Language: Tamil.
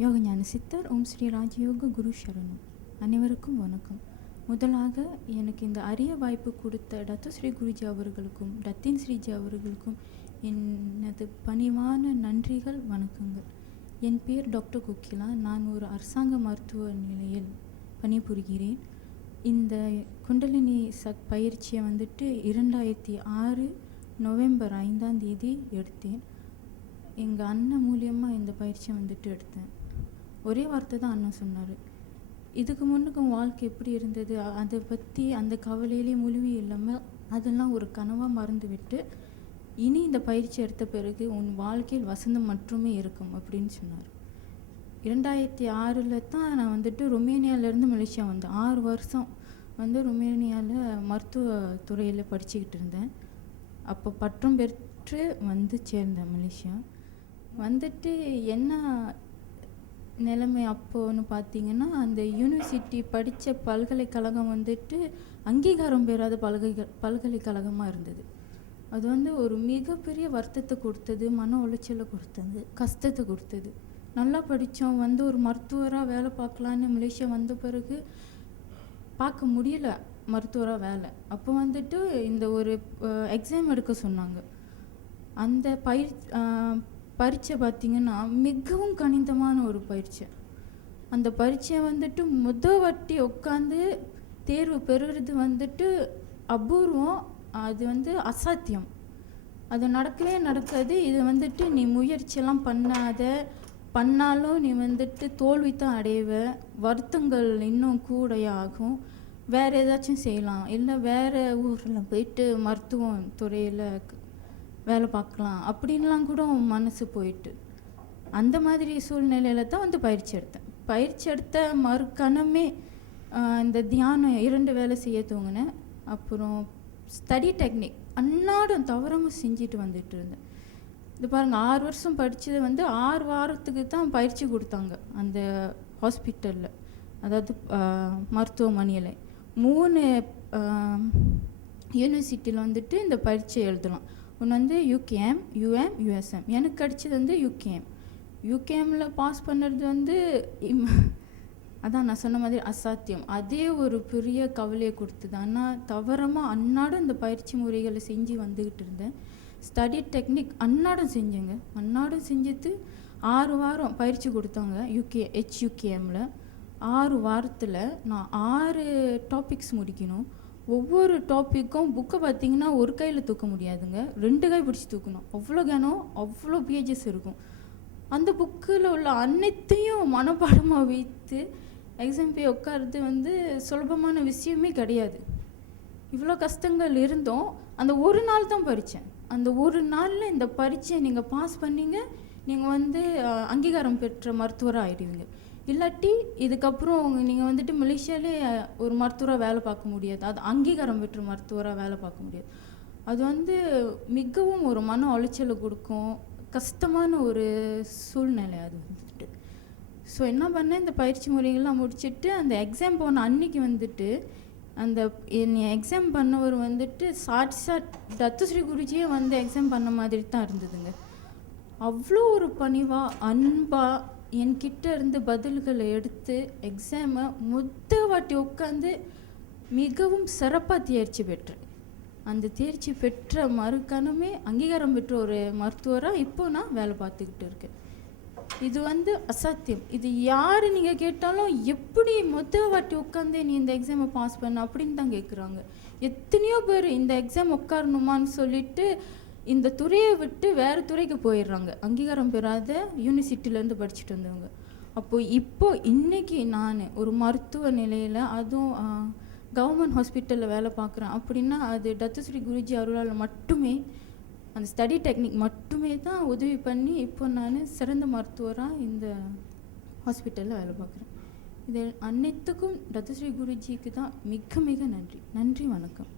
யோகஞான சித்தர் ஓம் ஸ்ரீ ராஜயோக குரு சரணம். அனைவருக்கும் வணக்கம். முதலாக எனக்கு இந்த அரிய வாய்ப்பு கொடுத்த டத்துஸ்ரீ குருஜி அவர்களுக்கும் டத்தின் ஸ்ரீஜி அவர்களுக்கும் எனது பணிவான நன்றிகள், வணக்கங்கள். என் பேர் டாக்டர் கோகிலா. நான் ஒரு அரசாங்க மருத்துவ நிலையில் பணிபுரிகிறேன். இந்த குண்டலினி பயிற்சியை 2006 நவம்பர் 5 எடுத்தேன். எங்கள் அண்ணன் மூலியமாக இந்த பயிற்சியை எடுத்தேன். ஒரே வார்த்தை தான் அண்ணன் சொன்னார். இதுக்கு முன்னுக்கும் வாழ்க்கை எப்படி இருந்தது, அதை பற்றி அந்த கவலையிலே முழுவி இல்லாமல் அதெல்லாம் ஒரு கனவாக மறந்துவிட்டு, இனி இந்த பயிற்சி எடுத்த பிறகு உன் வாழ்க்கையில் வசந்தம் மட்டுமே இருக்கும் அப்படின்னு சொன்னார். 2006 தான் நான் ரொமேனியாவிலேருந்து மலேசியா வந்தேன். 6 வருஷம் ரொமேனியாவில் மருத்துவ துறையில் படிச்சுக்கிட்டு இருந்தேன். அப்போ பட்டம் பெற்று சேர்ந்தேன் மலேசியா. என்ன நிலைமை அப்போன்னு பார்த்தீங்கன்னா, அந்த யூனிவர்சிட்டி படித்த பல்கலைக்கழகம் அங்கீகாரம் பெறாத பல்கலைக்கழகமாக இருந்தது. அது ஒரு மிகப்பெரிய வருத்தத்தை கொடுத்தது, மன உளைச்சலை கொடுத்தது, கஷ்டத்தை கொடுத்தது. நல்லா படித்தோம், ஒரு மருத்துவராக வேலை பார்க்கலான்னு மலேசியா வந்த பிறகு பார்க்க முடியல மருத்துவராக வேலை. அப்போ இந்த ஒரு எக்ஸாம் எடுக்க சொன்னாங்க. அந்த பரீட்சை பார்த்திங்கன்னா மிகவும் கணிதமான ஒரு பரீட்சை. அந்த பரீட்சையை முதல் வாட்டி உட்காந்து தேர்வு பெறுறது அபூர்வம். அது அசாத்தியம். அது நடக்கவே நடக்காது. இது நீ முயற்சியெல்லாம் பண்ணாலும் நீ தோல்வி தான் அடைவ. வருத்தங்கள் இன்னும் கூடையாகும். வேறு ஏதாச்சும் செய்யலாம், இல்லை வேறு ஊரில் போயிட்டு மருத்துவம் துறையில் வேலை பார்க்கலாம் அப்படின்லாம் கூட மனசு போயிட்டு, அந்த மாதிரி சூழ்நிலையில் தான் பயிற்சி எடுத்தேன். பயிற்சி எடுத்த மறுக்கணமே இந்த தியானம் 2 வேலை செய்ய தூங்கினேன். அப்புறம் ஸ்டடி டெக்னிக் அன்னாடம் தவறாமல் செஞ்சுட்டு இருந்தேன். இது பாருங்கள், 6 வருஷம் படித்தது 6 வாரத்துக்கு தான் பயிற்சி கொடுத்தாங்க அந்த ஹாஸ்பிட்டலில், அதாவது மருத்துவமனையில். 3 யூனிவர்சிட்டியில் இந்த பரீட்சை எழுதலாம். ஒன்று யூகேஎம், யூஎம், யூஎஸ்எம். எனக்கு கிடைச்சது யூகேஎம். யூகேஎம்மில் பாஸ் பண்ணுறது அதான் நான் சொன்ன மாதிரி அசாத்தியம். அதே ஒரு பெரிய கவலையை கொடுத்தது. ஆனால் தவறமாக அன்னாடம் இந்த பயிற்சி முறைகளை செஞ்சு வந்துக்கிட்டு இருந்தேன். Study technique அன்னாடம் செஞ்சேங்க. அன்னாடம் செஞ்சது 6 வாரம் பயிற்சி கொடுத்தாங்க ஹெச்யூகேஎம்மில். 6 வாரத்தில் நான் 6 டாபிக்ஸ் முடிக்கணும். ஒவ்வொரு டாப்பிக்கும் புக்கை பார்த்திங்கன்னா ஒரு கையில் தூக்க முடியாதுங்க, 2 கை பிடிச்சி தூக்கணும். அவ்வளோ கனம், அவ்வளோ பேஜஸ் இருக்கும். அந்த புக்கில் உள்ள அனைத்தையும் மனப்பாடமாக வைத்து எக்ஸாம் போய் உட்காருறது சுலபமான விஷயமே கிடையாது. இவ்வளோ கஷ்டங்கள் இருந்தோம். அந்த ஒரு நாள் தான் பரீட்சை. அந்த ஒரு நாளில் இந்த பரீட்சையை நீங்கள் பாஸ் பண்ணிங்க, நீங்கள் அங்கீகாரம் பெற்ற மருத்துவராக ஆகிடுவீங்க. இல்லாட்டி இதுக்கப்புறம் நீங்கள் மலேசியாவிலே ஒரு மருத்துவராக வேலை பார்க்க முடியாது. அது அங்கீகாரம் பெற்ற மருத்துவராக வேலை பார்க்க முடியாது. அது மிகவும் ஒரு மன உளைச்சலை கொடுக்கும், கஷ்டமான ஒரு சூழ்நிலை அது ஸோ என்ன பண்ணேன், இந்த பயிற்சி முறைகள்லாம் முடிச்சுட்டு அந்த எக்ஸாம் போன அன்னைக்கு அந்த என்னை எக்ஸாம் பண்ணவர் சாட்சாத் டத்துஸ்ரீ குருஜியே எக்ஸாம் பண்ண மாதிரி தான் இருந்ததுங்க. அவ்வளோ ஒரு பணிவாக அன்பாக என்கிட்ட இருந்து பதில்களை எடுத்து எக்ஸாமை முதல் வாட்டி உட்காந்து மிகவும் சிறப்பாக தேர்ச்சி பெற்றேன். அந்த தேர்ச்சி பெற்ற மறுக்கணமே அங்கீகாரம் பெற்ற ஒரு மருத்துவராக இப்போ நான் வேலை பார்த்துக்கிட்டு இருக்கேன். இது அசாத்தியம். இது யார் நீங்கள் கேட்டாலும் எப்படி முதல் வாட்டி உட்காந்து நீ இந்த எக்ஸாமை பாஸ் பண்ண அப்படின்னு தான் கேட்குறாங்க. எத்தனையோ பேர் இந்த எக்ஸாம் உட்காரணுமான்னு சொல்லிட்டு இந்த துறையை விட்டு வேறு துறைக்கு போயிடுறாங்க, அங்கீகாரம் பெறாத யூனிவர்சிட்டியிலேருந்து படிச்சுட்டு வந்தவங்க. இப்போது இன்றைக்கி நான் ஒரு மருத்துவ நிலையில், அதுவும் கவர்மெண்ட் ஹாஸ்பிட்டலில் வேலை பார்க்குறேன் அப்படின்னா அது டத்துஸ்ரீ குருஜி அருளால் மட்டுமே, அந்த ஸ்டடி டெக்னிக் மட்டுமே தான் உதவி பண்ணி இப்போ நான் சிறந்த மருத்துவராக இந்த ஹாஸ்பிட்டலில் வேலை பார்க்குறேன். இது அனைத்துக்கும் டத்துஸ்ரீ குருஜிக்கு தான் மிக மிக நன்றி. நன்றி, வணக்கம்.